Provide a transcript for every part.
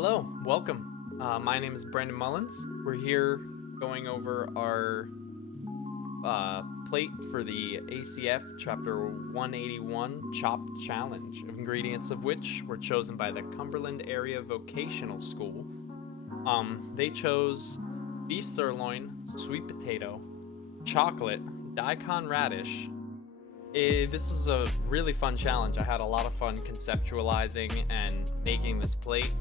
Hello, welcome. My name is Brandon Mullins. We're here going over our plate for the ACF Chapter 181 Chopped Challenge, ingredients of which were chosen by the Cumberland Area Vocational School. They chose beef sirloin, sweet potato, chocolate, daikon radish. This is a really fun challenge. I had a lot of fun conceptualizing and making this plate.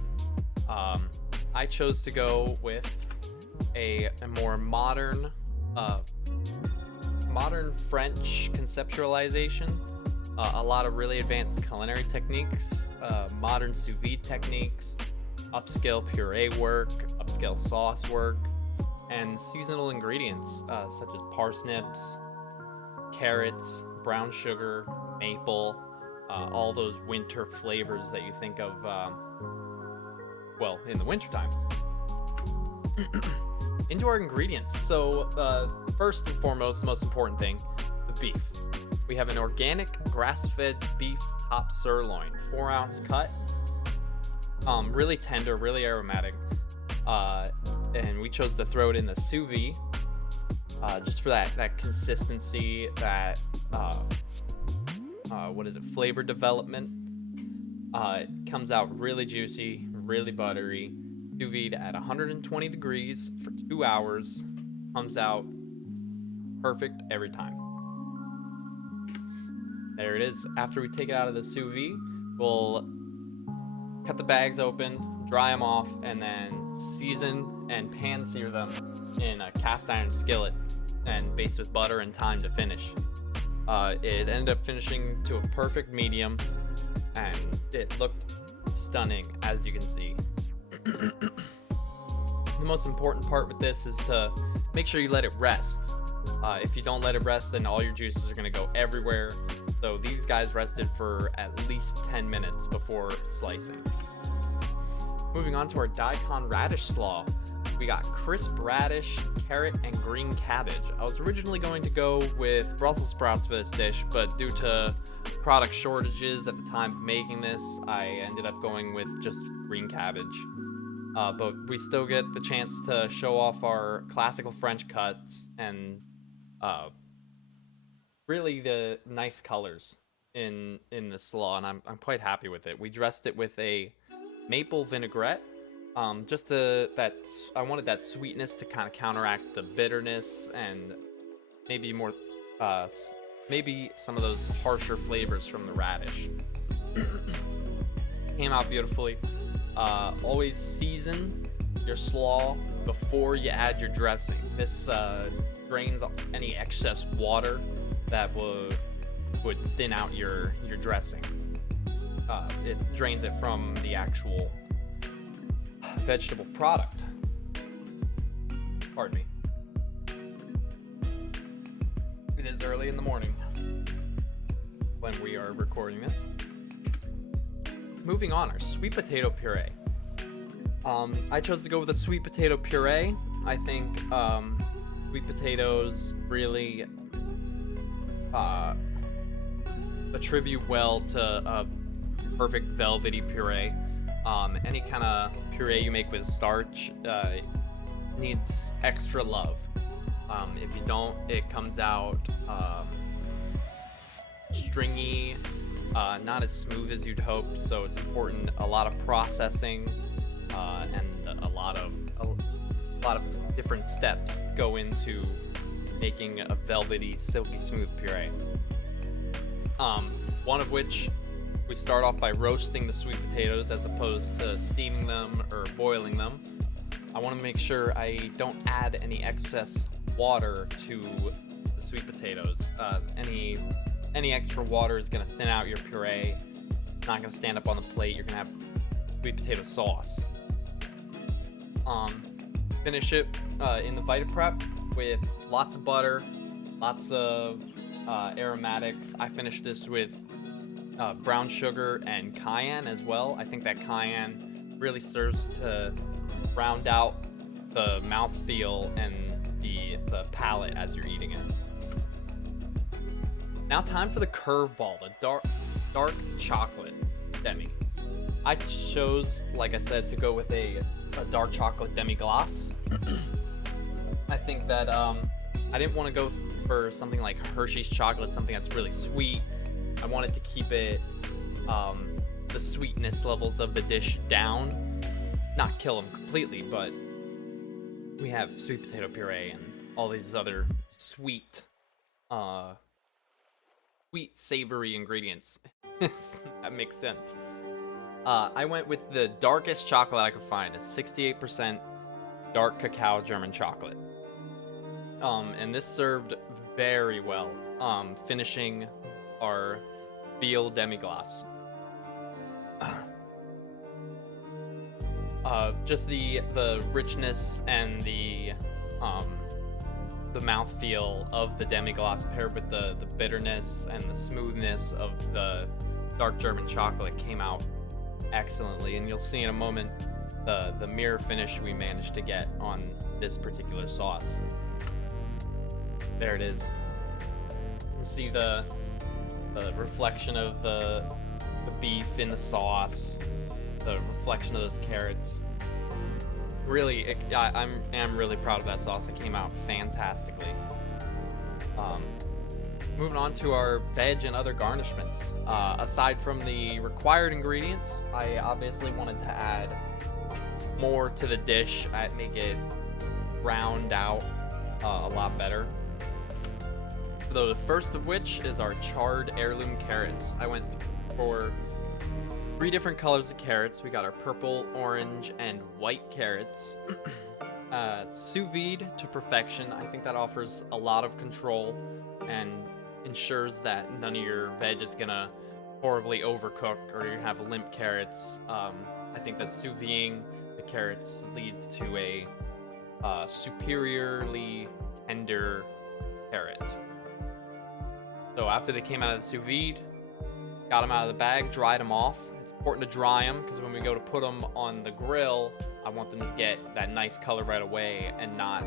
I chose to go with a more modern French conceptualization, a lot of really advanced culinary techniques, modern sous vide techniques, upscale puree work, upscale sauce work, and seasonal ingredients such as parsnips, carrots, brown sugar, maple, all those winter flavors that you think of, in the wintertime. Into our ingredients. So, first and foremost, the most important thing, the beef. We have an organic grass-fed beef top sirloin, 4-ounce cut, really tender, really aromatic, and we chose to throw it in the sous vide, just for that consistency, that flavor development. It comes out really juicy, really buttery. Sous vide at 120 degrees for 2 hours. Comes out perfect every time. There it is. After we take it out of the sous vide, we'll cut the bags open, dry them off, and then season and pan sear them in a cast iron skillet and baste with butter and thyme to finish. It ended up finishing to a perfect medium, and it looked stunning, as you can see. The most important part with this is to make sure you let it rest. If you don't let it rest, then all your juices are going to go everywhere. So these guys rested for at least 10 minutes before slicing. Moving on to our daikon radish slaw. We got crisp radish, carrot, and green cabbage. I was originally going to go with Brussels sprouts for this dish, but due to product shortages at the time of making this, I ended up going with just green cabbage. But we still get the chance to show off our classical French cuts and really the nice colors in the slaw, and I'm quite happy with it. We dressed it with a maple vinaigrette. I wanted that sweetness to kind of counteract the bitterness and maybe more, maybe some of those harsher flavors from the radish. Came out beautifully. Always season your slaw before you add your dressing. This drains any excess water that would thin out your dressing. It drains it from the actual vegetable product. Pardon me. It is early in the morning when we are recording this. Moving on, our sweet potato puree. I chose to go with a sweet potato puree. I think sweet potatoes really attribute well to a perfect velvety puree. Any kind of puree you make with starch needs extra love. If you don't, it comes out stringy, not as smooth as you'd hope. So it's important. A lot of processing and a lot of different steps go into making a velvety, silky smooth puree. One of which, we start off by roasting the sweet potatoes as opposed to steaming them or boiling them. I want to make sure I don't add any excess water to the sweet potatoes. Any extra water is going to thin out your puree. It's not going to stand up on the plate. You're going to have sweet potato sauce. Finish it in the Vita Prep with lots of butter, lots of aromatics. I finished this with brown sugar and cayenne as well. I think that cayenne really serves to round out the mouthfeel and the palate as you're eating it. Now time for the curveball, the dark chocolate demi. I chose, like I said, to go with a dark chocolate demi-glace. I think that I didn't want to go for something like Hershey's chocolate, something that's really sweet. I wanted to keep it the sweetness levels of the dish down, not kill them completely, but we have sweet potato puree and all these other sweet savory ingredients. If that makes sense. I went with the darkest chocolate I could find, a 68% dark cacao German chocolate. And this served very well, finishing our veal demi-glace. Just the richness and the mouthfeel of the demi-glace paired with the bitterness and the smoothness of the dark German chocolate came out excellently, and you'll see in a moment the mirror finish we managed to get on this particular sauce. There it is. You can see the reflection of the beef in the sauce, the reflection of those carrots. Really, I am really proud of that sauce. It came out fantastically. Moving on to our veg and other garnishments. Aside from the required ingredients, I obviously wanted to add more to the dish, make it round out a lot better. The first of which is our charred heirloom carrots. I went for 3 different colors of carrots. We got our purple, orange, and white carrots. Sous vide to perfection. I think that offers a lot of control and ensures that none of your veg is gonna horribly overcook or you have limp carrots. I think that sous videing the carrots leads to a superiorly tender carrot. So after they came out of the sous vide, got them out of the bag, dried them off. It's important to dry them because when we go to put them on the grill, I want them to get that nice color right away and not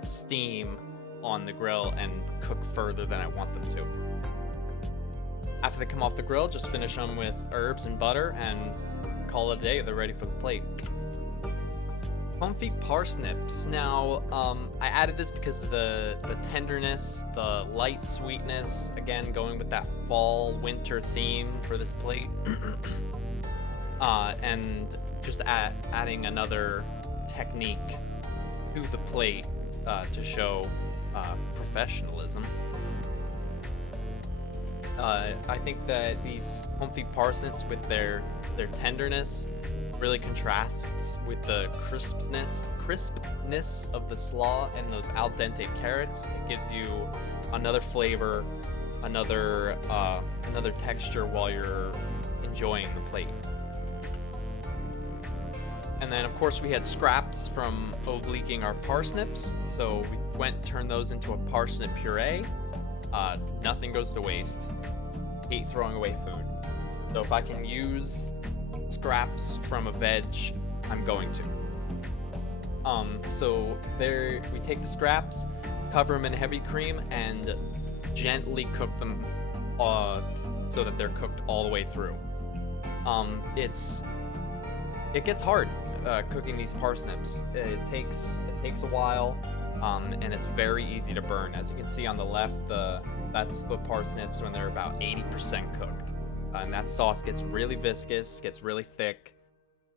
steam on the grill and cook further than I want them to. After they come off the grill, just finish them with herbs and butter and call it a day. They're ready for the plate. Comfy parsnips. Now, I added this because of the tenderness, the light sweetness, again, going with that fall-winter theme for this plate. And just adding another technique to the plate to show professionalism. I think that these comfy parsnips with their tenderness really contrasts with the crispness of the slaw and those al dente carrots. It gives you another flavor, another texture while you're enjoying the plate. And then of course we had scraps from obliquing our parsnips, so we turned those into a parsnip puree. Nothing goes to waste. Hate throwing away food. So if I can use scraps from a veg, I'm going to. So there, we take the scraps, cover them in heavy cream, and gently cook them so that they're cooked all the way through. It gets hard cooking these parsnips. It takes a while, and it's very easy to burn. As you can see on the left, that's the parsnips when they're about 80% cooked. And that sauce gets really viscous, gets really thick,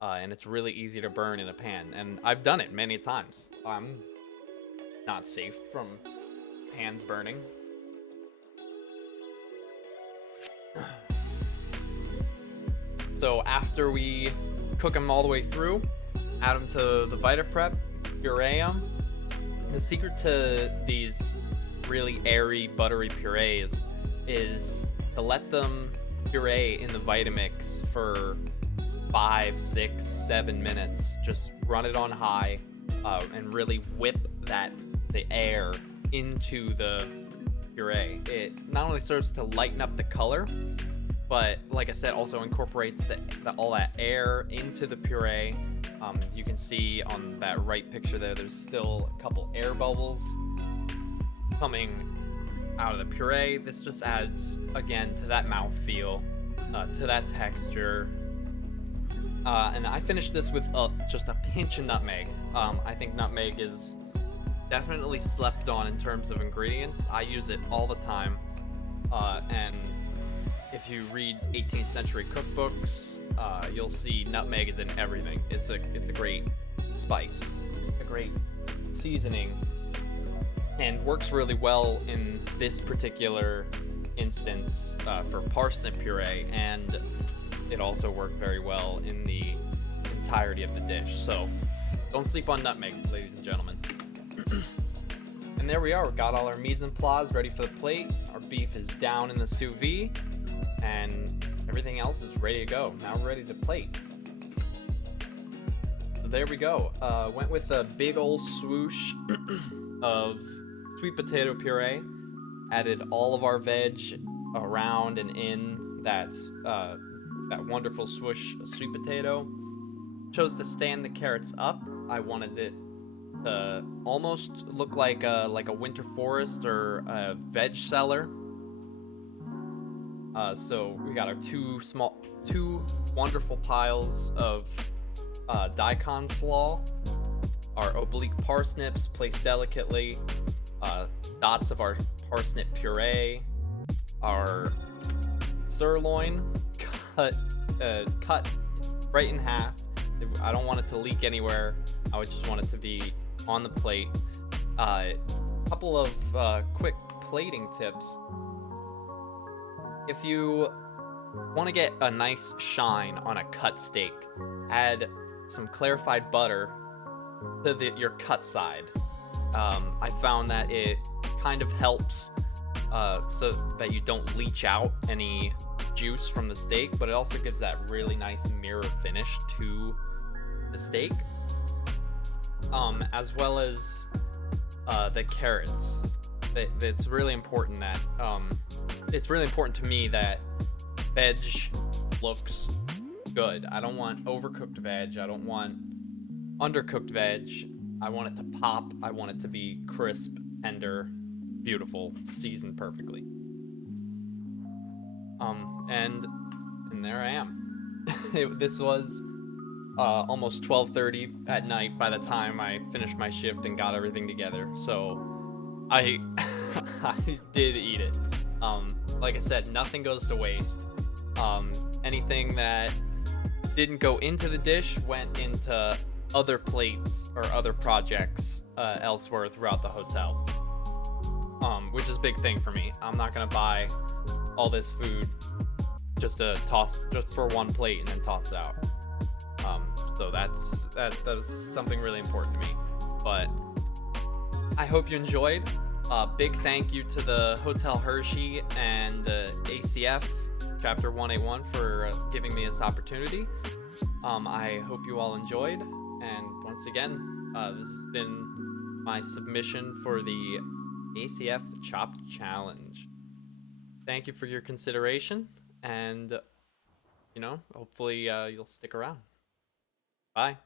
and it's really easy to burn in a pan. And I've done it many times. I'm not safe from pans burning. So after we cook them all the way through, add them to the VitaPrep, puree them. The secret to these really airy, buttery purees is to let them puree in the Vitamix for 5, 6, 7 minutes. Just run it on high and really whip the air into the puree. It not only serves to lighten up the color, but like I said, also incorporates all that air into the puree. You can see on that right picture there's still a couple air bubbles coming out of the puree. This just adds, again, to that mouthfeel, to that texture, And I finished this with just a pinch of nutmeg. I think nutmeg is definitely slept on in terms of ingredients. I use it all the time. And if you read 18th century cookbooks, you'll see nutmeg is in everything. It's a great spice, a great seasoning, and works really well in this particular instance for parsnip puree, and it also worked very well in the entirety of the dish. So don't sleep on nutmeg, ladies and gentlemen. And there we are. We got all our mise en place ready for the plate. Our beef is down in the sous vide, and everything else is ready to go. Now we're ready to plate. So there we go. Went with a big old swoosh of sweet potato puree. Added all of our veg around and in that wonderful swoosh of sweet potato. Chose to stand the carrots up. I wanted it to almost look like a winter forest or a veg cellar. So we got our two wonderful piles of daikon slaw, our oblique parsnips placed delicately, dots of our parsnip puree, our sirloin cut right in half. I don't want it to leak anywhere. I would just want it to be on the plate. Couple of quick plating tips. If you want to get a nice shine on a cut steak, add some clarified butter to your cut side. I found that it kind of helps so that you don't leach out any juice from the steak, but it also gives that really nice mirror finish to the steak. As well as the carrots. It's really important that it's really important to me that veg looks good. I don't want overcooked veg. I don't want undercooked veg. I want it to pop. I want it to be crisp, tender, beautiful, seasoned perfectly. And there I am. This was almost 12:30 at night by the time I finished my shift and got everything together. So I I did eat it. Like I said, nothing goes to waste. Anything that didn't go into the dish went into other plates or other projects elsewhere throughout the hotel. Which is a big thing for me. I'm not gonna buy all this food just for one plate and then toss it out. So that was something really important to me. But I hope you enjoyed. Big thank you to the Hotel Hershey and the ACF Chapter 181 for giving me this opportunity. I hope you all enjoyed. And once again, this has been my submission for the ACF Chopped Challenge. Thank you for your consideration, and hopefully you'll stick around. Bye.